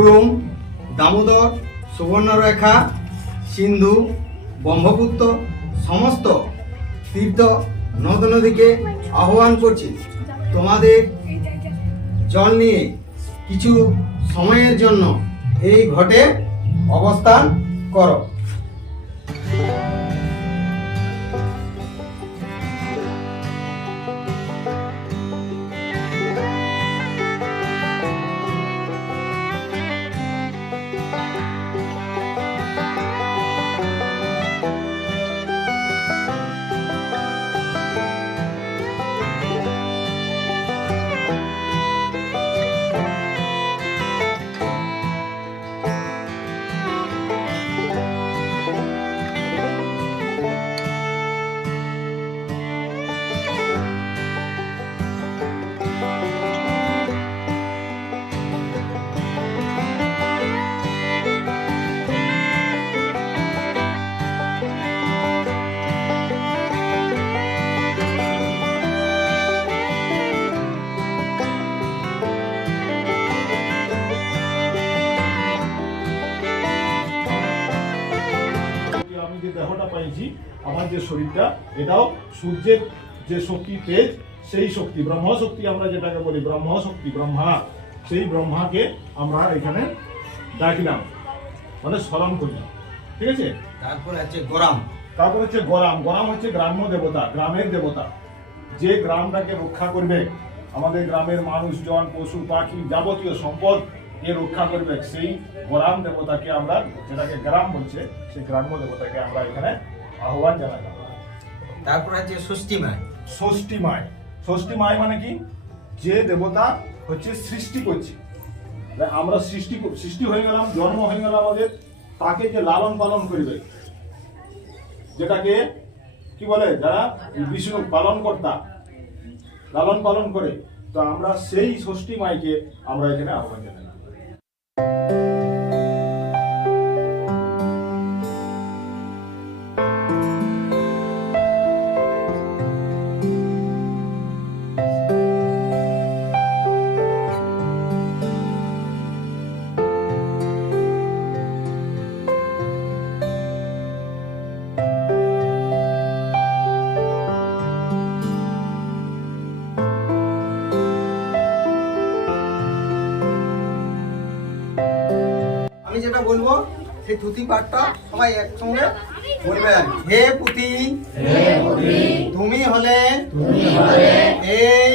কুড়ুম দামোদর, সুবর্ণরেখা, সিন্ধু, ব্রহ্মপুত্র, সমস্ত তীর্থ নদ নদীকে আহ্বান করছি। তোমাদের জল নিয়ে কিছু সময়ের জন্য এই ঘটে অবস্থান করো। যে শরীরটা এটাও সূর্যের যে শক্তি তেজ সেই শক্তি ব্রহ্ম শক্তি আমরা যেটাকে বলি ব্রহ্ম শক্তি ব্রহ্মা সেই ব্রহ্মাকে আমরা এখানে ডাকিলাম মানে স্মরণ করলাম ঠিক আছে? তারপর আছে গরম। তারপর হচ্ছে গরাম। গরাম হচ্ছে গ্রাম্য দেবতা গ্রামের দেবতা। যে গ্রামটাকে রক্ষা করবে আমাদের গ্রামের মানুষজন পশু পাখি যাবতীয় সম্পদ কে রক্ষা করবে সেই গরাম দেবতাকে আমরা যেটাকে গ্রাম বলছে সেই গ্রাম্য দেবতাকে আমরা এখানে আহ্বান জানালাম তারপর আছে ষষ্ঠীমায় ষষ্ঠী মায় ষষ্ঠী মায় মানে কি? যে দেবতা হচ্ছে সৃষ্টি করছে। আমরা সৃষ্টি সৃষ্টি হয়ে গেলাম জন্ম হয়ে গেল আমাদের তাকে যে লালন পালন করবে। যেটাকে কি বলে? যারা বিষ্ণু পালন কর্তা লালন পালন করে। তো আমরা সেই ষষ্ঠী মাইকে আমরা এখানে আহ্বান জানাই। সেই ধুতি পাঠটা সবাই একসঙ্গে বলবেন হে পুতি। তুমি হলে এই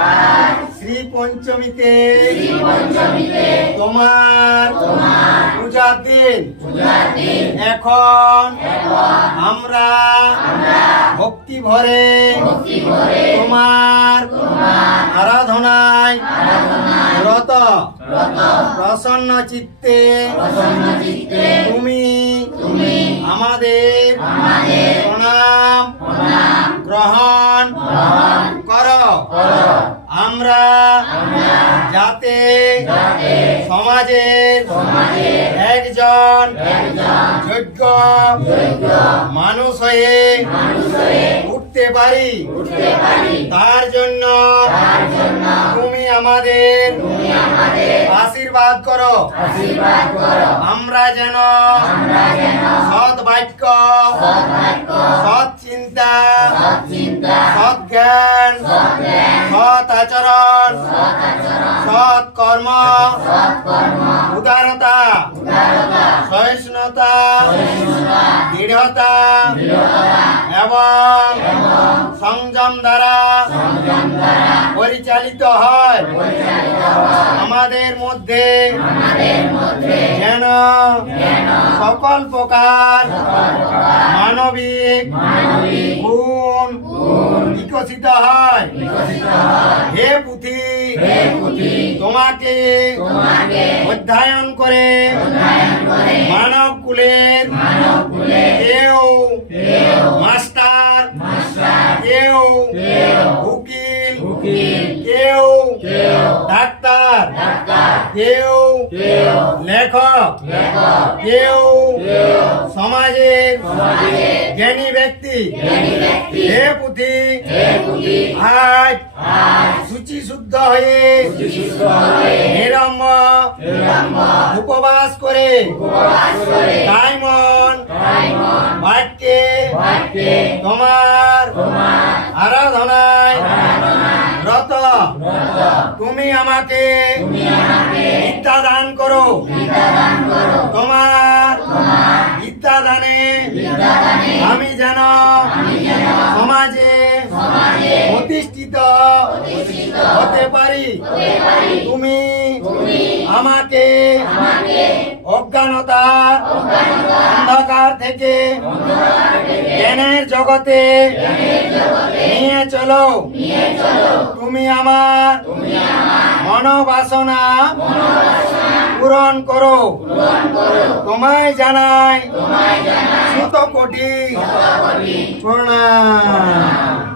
পঞ্চমীতে তোমার পূজার দিন। এখন আমরা ভক্তি ভরে তোমার আরাধনায় রত প্রসন্ন চিত্তে তুমি আমাদের প্রণাম গ্রহণ কর। আমরা যাতে সমাজের একজন যোগ্য মানুষ হয়ে উঠতে পারি। তার জন্য তুমি আমাদের আশীর্বাদ করো। আমরা যেন সৎ বাক্য, সৎ চিন্তা। সৎ জ্ঞান সৎ আচরণ সৎ কর্ম উদারতা। সহিষ্ণুতা। দৃঢ়তা। এবং সংযম দ্বারা। পরিচালিত হয়। আমাদের মধ্যে যেন সকল প্রকার মানবিক গুণ বিকশিত হয়। হে পুঁথি, তোমাকে অধ্যয়ন করে মানব কুলের কেউ, মাস্টার, কেউ কেউ লেখক কেউ সমাজের জ্ঞানী ব্যক্তি হে পুঁথি আজ সূচি শুদ্ধ হয়ে নিরম্ব উপবাস করে তাই মন বাক্যে তোমার আরাধনায় রত তুমি আমাকে বিদ্যা দান করো। তোমার বিদ্যা দানে আমি যেন সমাজে প্রতিষ্ঠিত হতে পারি। তুমি আমাকে অজ্ঞানতার অন্ধকার থেকে জ্ঞানের জগতে নিয়ে চলো। তুমি আমার মনোবাসনা পূরণ করো। তোমায় জানাই শত কোটি প্রণাম।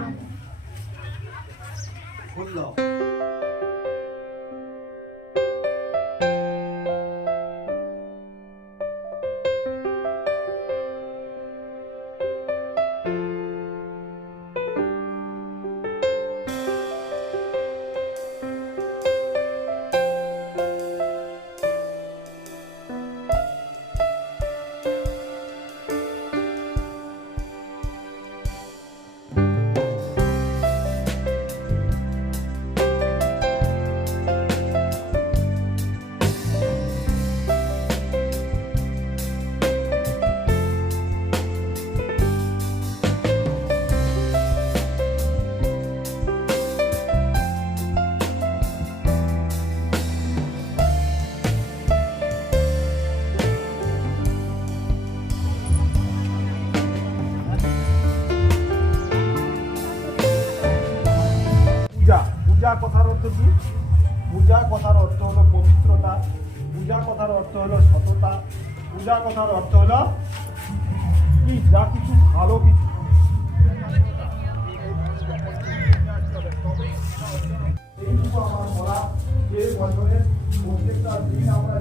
পূজা কথার অর্থ কি? পূজা কথার অর্থ হলো পবিত্রতা। পূজা কথার অর্থ হলো সততা। পূজা কথার অর্থ হলো কি? যা কিছু ভালো কিছু। এইটুকু আমার আমরা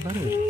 对。